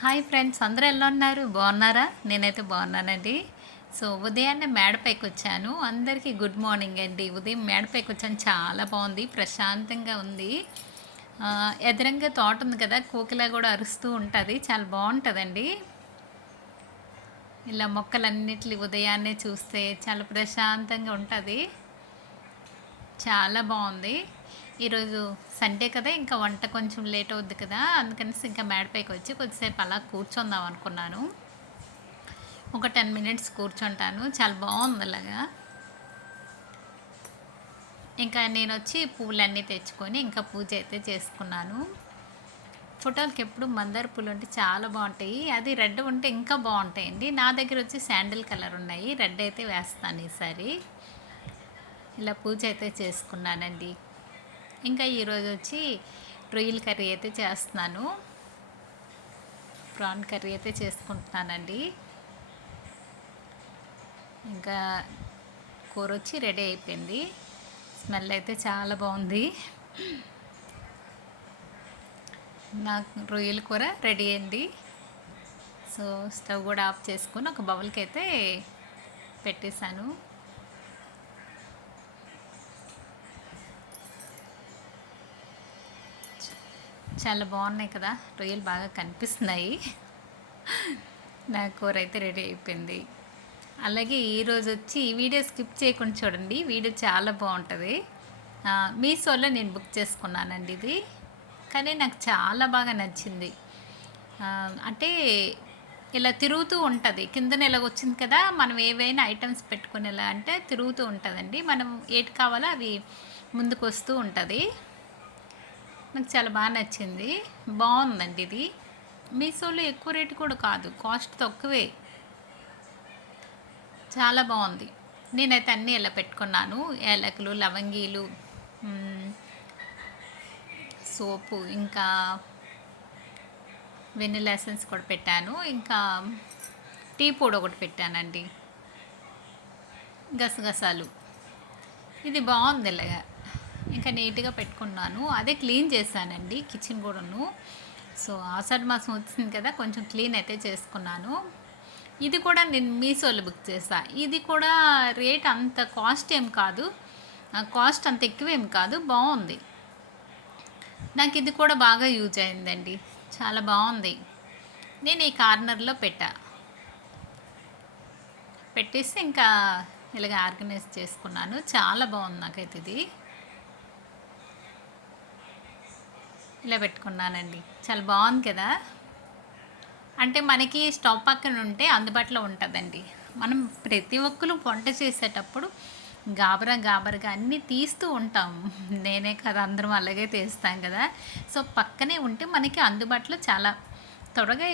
Hi friends, అందరూ ఎలా ఉన్నారు? బాగున్నారా? నేనైతే బాగున్నానండి. సో ఉదయాన్నే మేడపైకి వచ్చాను. అందరికీ గుడ్ మార్నింగ్ అండి. ఉదయం మేడపైకి వచ్చాను. చాలా బాగుంది, ప్రశాంతంగా ఉంది. ఎదురంగా తోట ఉంది కదా, కోకిల కూడా అరుస్తూ ఉంటుంది. చాలా బాగుంటుందండి. ఇలా మొక్కలన్నిటి ఉదయాన్నే చూస్తే చాలా ప్రశాంతంగా ఉంటుంది. చాలా బాగుంది. ఈరోజు సండే కదా, ఇంకా వంట కొంచెం లేట్ అవుద్ది కదా, అందుకనేసి ఇంకా మేడపైకి వచ్చి కొద్దిసేపు అలా కూర్చుందాం అనుకున్నాను. ఒక 10 మినిట్స్ కూర్చుంటాను. చాలా బాగుంది అలాగా. ఇంకా నేను వచ్చి పూలన్నీ తెచ్చుకొని ఇంకా పూజ అయితే చేసుకున్నాను. ఫోటోలకి ఎప్పుడు మందార పూలు ఉంటే చాలా బాగుంటాయి. అది రెడ్ ఉంటే ఇంకా బాగుంటాయండి. నా దగ్గర వచ్చి శాండిల్ కలర్ ఉన్నాయి, రెడ్ అయితే వేస్తాను ఈసారి. ఇలా పూజ అయితే చేసుకున్నానండి. ఇంకా ఈరోజు వచ్చి రొయ్యల కర్రీ అయితే చేస్తున్నాను. ప్రాన్ కర్రీ అయితే చేసుకుంటున్నానండి. ఇంకా కూర వచ్చి రెడీ అయిపోయింది. స్మెల్ అయితే చాలా బాగుంది. నాకు రొయ్యల కూర రెడీ అయింది. సో స్టవ్ కూడా ఆఫ్ చేసుకొని ఒక బౌల్కి అయితే పెట్టేశాను. చాలా బాగున్నాయి కదా, రొయ్యలు బాగా కనిపిస్తున్నాయి. నా కూర అయితే రెడీ అయిపోయింది. అలాగే ఈరోజు వచ్చి ఈ వీడియో స్కిప్ చేయకుండా చూడండి, వీడియో చాలా బాగుంటుంది. మీషోలో నేను బుక్ చేసుకున్నానండి ఇది, కానీ నాకు చాలా బాగా నచ్చింది. అంటే ఇలా తిరుగుతూ ఉంటుంది, కిందన ఇలా వచ్చింది కదా, మనం ఏవైనా ఐటమ్స్ పెట్టుకునేలా అంటే తిరుగుతూ ఉంటుందండి. మనం ఏటి కావాలో అవి ముందుకు వస్తూ ఉంటుంది. నాకు చాలా బాగా నచ్చింది, బాగుందండి ఇది. మీషోలో ఎక్కువ రేటు కూడా కాదు, కాస్ట్ తక్కువే. చాలా బాగుంది. నేనైతే అన్నీ ఇలా పెట్టుకున్నాను, ఏలకులు, లవంగీలు, సోపు, ఇంకా వెనిలా ఎసెన్స్ కూడా పెట్టాను. ఇంకా టీ పొడి ఒకటి పెట్టానండి, గసగసాలు. ఇది బాగుంది ఇలాగా. ఇంకా నీట్గా పెట్టుకున్నాను. అదే క్లీన్ చేశానండి కిచెన్ కూడాను. సో ఆషాఢ మాసం వచ్చింది కదా, కొంచెం క్లీన్ అయితే చేసుకున్నాను. ఇది కూడా నేను మీషోలో బుక్ చేసా. ఇది కూడా రేట్ అంత కాస్ట్ ఏం కాదు, కాస్ట్ అంత ఎక్కువేం కాదు, బాగుంది. నాకు ఇది కూడా బాగా యూజ్ అయిందండి, చాలా బాగుంది. నేను ఈ కార్నర్లో పెట్టేసి ఇంకా ఇలాగ ఆర్గనైజ్ చేసుకున్నాను. చాలా బాగుంది నాకైతే ఇది. ఇలా పెట్టుకున్నానండి, చాలా బాగుంది కదా. అంటే మనకి స్టవ్ పక్కన ఉంటే అందుబాటులో ఉంటుందండి. మనం ప్రతి ఒక్కరు వంట చేసేటప్పుడు గాబరా గాబరగా అన్నీ తీస్తూ ఉంటాం. నేనే కదా, అందరం అలాగే తీస్తాం కదా. సో పక్కనే ఉంటే మనకి అందుబాటులో చాలా త్వరగా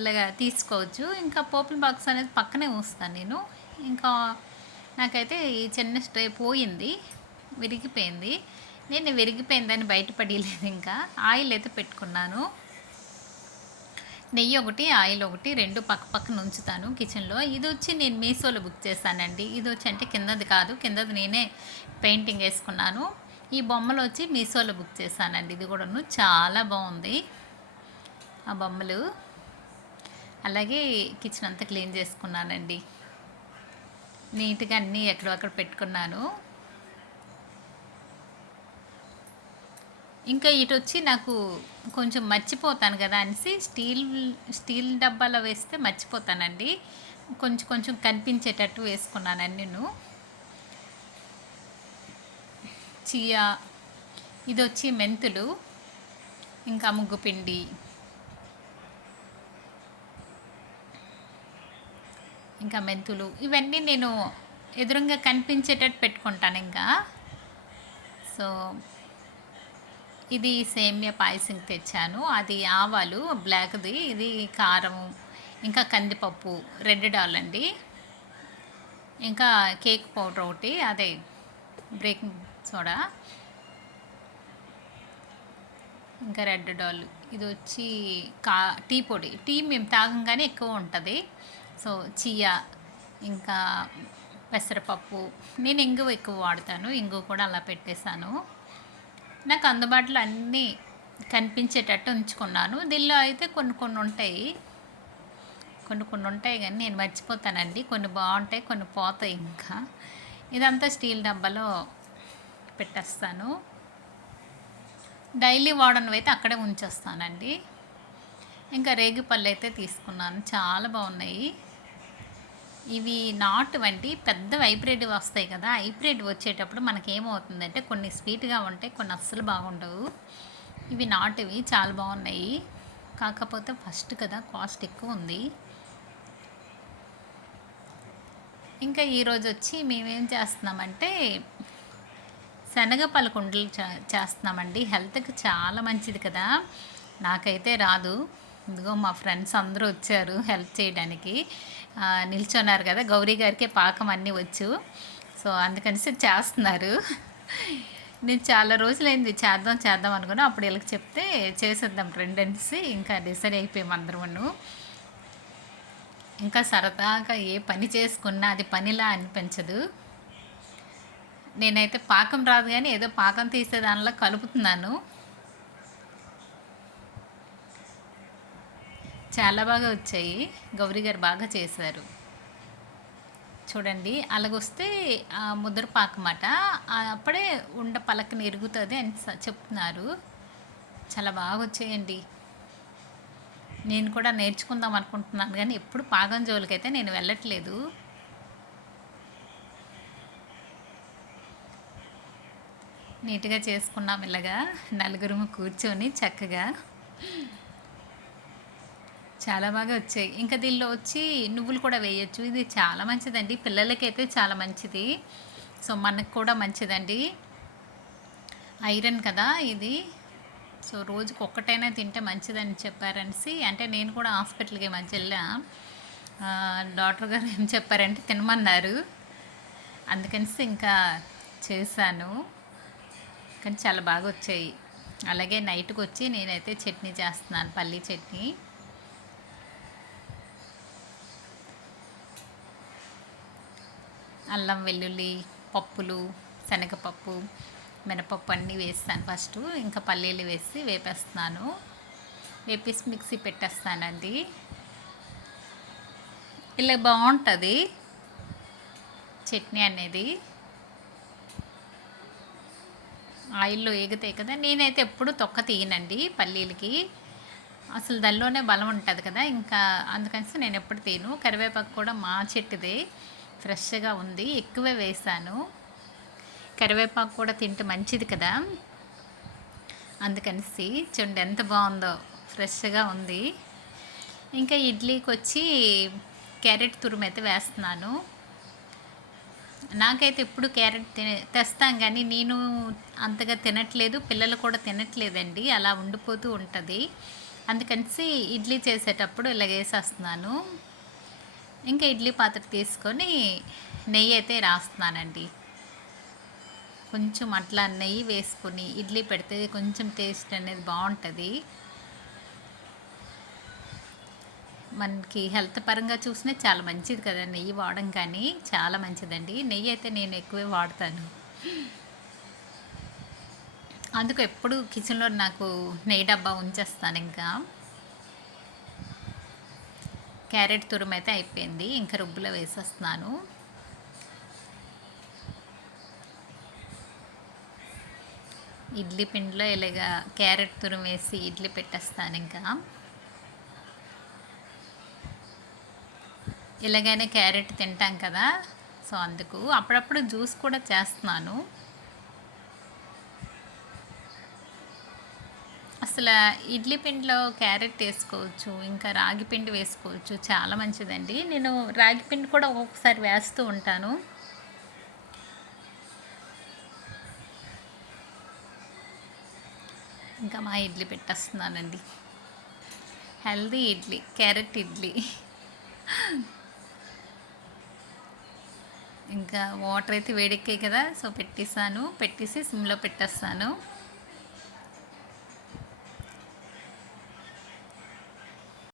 ఇలాగ తీసుకోవచ్చు. ఇంకా పోపుల బాక్స్ అనేది పక్కనే ఉంచుతాను నేను. ఇంకా నాకైతే ఈ చిన్న స్ట్రే పోయింది, విరిగిపోయింది. నేను విరిగిపోయిందని బయటపడలేదు. ఇంకా ఆయిల్ అయితే పెట్టుకున్నాను. నెయ్యి ఒకటి, ఆయిల్ ఒకటి, రెండు పక్క పక్కన ఉంచుతాను కిచెన్లో. ఇది వచ్చి నేను మీషోలో బుక్ చేశానండి. ఇది వచ్చి అంటే కిందది కాదు, కిందది నేనే పెయింటింగ్ వేసుకున్నాను. ఈ బొమ్మలు వచ్చి మీషోలో బుక్ చేశానండి. ఇది కూడాను చాలా బాగుంది ఆ బొమ్మలు. అలాగే కిచెన్ అంతా క్లీన్ చేసుకున్నానండి, నీట్గా అన్నీ ఎక్కడొక్కడ పెట్టుకున్నాను. ఇంకా ఇటు వచ్చి నాకు కొంచెం మర్చిపోతాను కదా అనేసి స్టీల్ డబ్బాలో వేస్తే మర్చిపోతానండి. కొంచెం కొంచెం కనిపించేటట్టు వేసుకున్నాను నేను. చియా, ఇది వచ్చి మెంతులు, ఇంకా ముగ్గుపిండి, ఇంకా మెంతులు, ఇవన్నీ నేను ఎదురుగా కనిపించేటట్టు పెట్టుకుంటాను ఇంకా. సో ఇది సేమియా పాయసం తెచ్చాను, అది ఆవాలు బ్లాక్ది, ఇది కారం, ఇంకా కందిపప్పు రెడ్ డాల్ అండి, ఇంకా కేక్ పౌడర్ ఒకటి, అదే బేకింగ్ సోడా, ఇంకా రెడ్ డాల్. ఇది వచ్చి టీ పొడి. టీ మేము తాగంగానే ఎక్కువ ఉంటుంది. సో చియా, ఇంకా పెసరపప్పు. నేను ఇంగువ ఎక్కువ వాడతాను, ఇంగువ కూడా అలా పెట్టేశాను. నాకు అందుబాటులో అన్నీ కనిపించేటట్టు ఉంచుకున్నాను. దీనిలో అయితే కొన్ని కొన్ని ఉంటాయి. కొన్ని కొన్ని ఉంటాయి కానీ నేను మర్చిపోతానండి. కొన్ని బాగుంటాయి, కొన్ని పోతాయి ఇంకా. ఇదంతా స్టీల్ డబ్బాలో పెట్టేస్తాను. డైలీ వాడనివైతే అక్కడే ఉంచేస్తానండి. ఇంకా రేగిపళ్ళు అయితే తీసుకున్నాను, చాలా బాగున్నాయి. ఇవి నాటువండి, పెద్ద హైబ్రిడ్ వస్తాయి కదా. హైబ్రిడ్ వచ్చేటప్పుడు మనకేమవుతుందంటే కొన్ని స్వీట్గా ఉంటాయి, కొన్ని అస్సలు బాగుండవు. ఇవి నాటువి చాలా బాగున్నాయి. కాకపోతే ఫస్ట్ కదా, కాస్ట్ ఎక్కువ ఉంది. ఇంకా ఈరోజు వచ్చి మేమేం చేస్తున్నామంటే శనగ పలుకుండలు చేస్తున్నామండి. హెల్త్కి చాలా మంచిది కదా. నాకైతే రాదు. ఇదిగో మా ఫ్రెండ్స్ అందరూ వచ్చారు హెల్ప్ చేయడానికి. నిల్చున్నారు కదా, గౌరీ గారికే పాకం అన్నీ వచ్చు. సో అందుకనేసి చేస్తున్నారు. నేను చాలా రోజులైంది చేద్దాం చేద్దాం అనుకున్నా. అప్పుడు వీళ్ళకి చెప్తే చేసేద్దాం ఫ్రెండ్ అనేసి ఇంకా డిసైడ్ అయిపోయాం అందరము. ఇంకా సరదాగా ఏ పని చేసుకున్నా అది పనిలా అనిపించదు. నేనైతే పాకం రాదు కానీ ఏదో పాకం తీసే దానిలో కలుపుతున్నాను. చాలా బాగా వచ్చాయి. గౌరీ గారు బాగా చేశారు. చూడండి అలాగొస్తే ముద్ర పాకమాట. అప్పుడే ఉండ పలకని ఎరుగుతుంది అని చెప్తున్నారు. చాలా బాగా వచ్చాయండి. నేను కూడా నేర్చుకుందాం అనుకుంటున్నాను కానీ ఎప్పుడు పాకం జోలికైతే నేను వెళ్ళట్లేదు. నీట్గా చేసుకున్నాం ఇలాగా నలుగురు కూర్చొని చక్కగా. చాలా బాగా వచ్చాయి. ఇంకా దీనిలో వచ్చి నువ్వులు కూడా వేయచ్చు. ఇది చాలా మంచిదండి, పిల్లలకైతే చాలా మంచిది. సో మనకు కూడా మంచిదండి, ఐరన్ కదా ఇది. సో రోజుకి ఒక్కటైనా తింటే మంచిదని చెప్పారనేసి, అంటే నేను కూడా హాస్పిటల్కి మధ్య వెళ్ళా. డాక్టర్ గారు ఏం చెప్పారంటే తినమన్నారు. అందుకనేసి ఇంకా చేశాను. కానీ చాలా బాగా వచ్చాయి. అలాగే నైట్కి వచ్చి నేనైతే చట్నీ చేస్తున్నాను, పల్లీ చట్నీ. అల్లం వెల్లుల్లి పప్పులు, శనగపప్పు, మినపప్పు అన్నీ వేస్తాను ఫస్ట్. ఇంకా పల్లీలు వేసి వేపేస్తున్నాను. వేపేసి మిక్సీ పెట్టేస్తానండి. ఇలా బాగుంటుంది చట్నీ అనేది. ఆయిల్లో ఏగుతాయి కదా. నేనైతే ఎప్పుడు తొక్క తీయనండి పల్లీలకి, అసలు దానిలోనే బలం ఉంటుంది కదా. ఇంకా అందుకని నేను ఎప్పుడు తీయను. కరివేపాకు కూడా మా చెట్టుదే, ఫ్రెష్గా ఉంది, ఎక్కువే వేసాను. కరివేపాకు కూడా తింటే మంచిది కదా, అందుకనేసి. చూడండి ఎంత బాగుందో, ఫ్రెష్గా ఉంది. ఇంకా ఇడ్లీకి వచ్చి క్యారెట్ తురుము వేస్తున్నాను. నాకైతే ఎప్పుడు క్యారెట్ తెస్తాం కానీ నేను అంతగా తినట్లేదు, పిల్లలు కూడా తినట్లేదండి, అలా ఉండిపోతూ ఉంటుంది. అందుకనేసి ఇడ్లీ చేసేటప్పుడు ఇలా వేసేస్తున్నాను. ఇంకా ఇడ్లీ పాత్ర తీసుకొని నెయ్యి అయితే రాస్తున్నానండి. కొంచెం అట్లా నెయ్యి వేసుకొని ఇడ్లీ పెడితే కొంచెం టేస్ట్ అనేది బాగుంటుంది. మనకి హెల్త్ పరంగా చూసినా చాలా మంచిది కదా నెయ్యి వాడడం, కానీ చాలా మంచిదండి. నెయ్యి అయితే నేను ఎక్కువే వాడతాను. అందుకు ఎప్పుడు కిచెన్లో నాకు నెయ్యి డబ్బా ఉంచేస్తాను. ఇంకా క్యారెట్ తురుము అయితే అయిపోయింది, ఇంకా రుబ్బులో వేసేస్తున్నాను. ఇడ్లీ పిండిలో ఇలాగా క్యారెట్ తురుము వేసి ఇడ్లీ పెట్టేస్తాను. ఇంకా ఇలాగైనా క్యారెట్ తింటాం కదా, సో అందుకు అప్పుడప్పుడు జ్యూస్ కూడా చేస్తున్నాను. అసలు ఇడ్లీ పిండిలో క్యారెట్ వేసుకోవచ్చు, ఇంకా రాగి పిండి వేసుకోవచ్చు, చాలా మంచిదండి. నేను రాగి పిండి కూడా ఒక్కొక్కసారి వేస్తూ ఉంటాను. ఇంకా మా ఇడ్లీ పెట్టేస్తున్నానండి, హెల్దీ ఇడ్లీ, క్యారెట్ ఇడ్లీ. ఇంకా వాటర్ అయితే వేడెక్కాయి కదా, సో పెట్టేసి సిమ్లో పెట్టేస్తాను.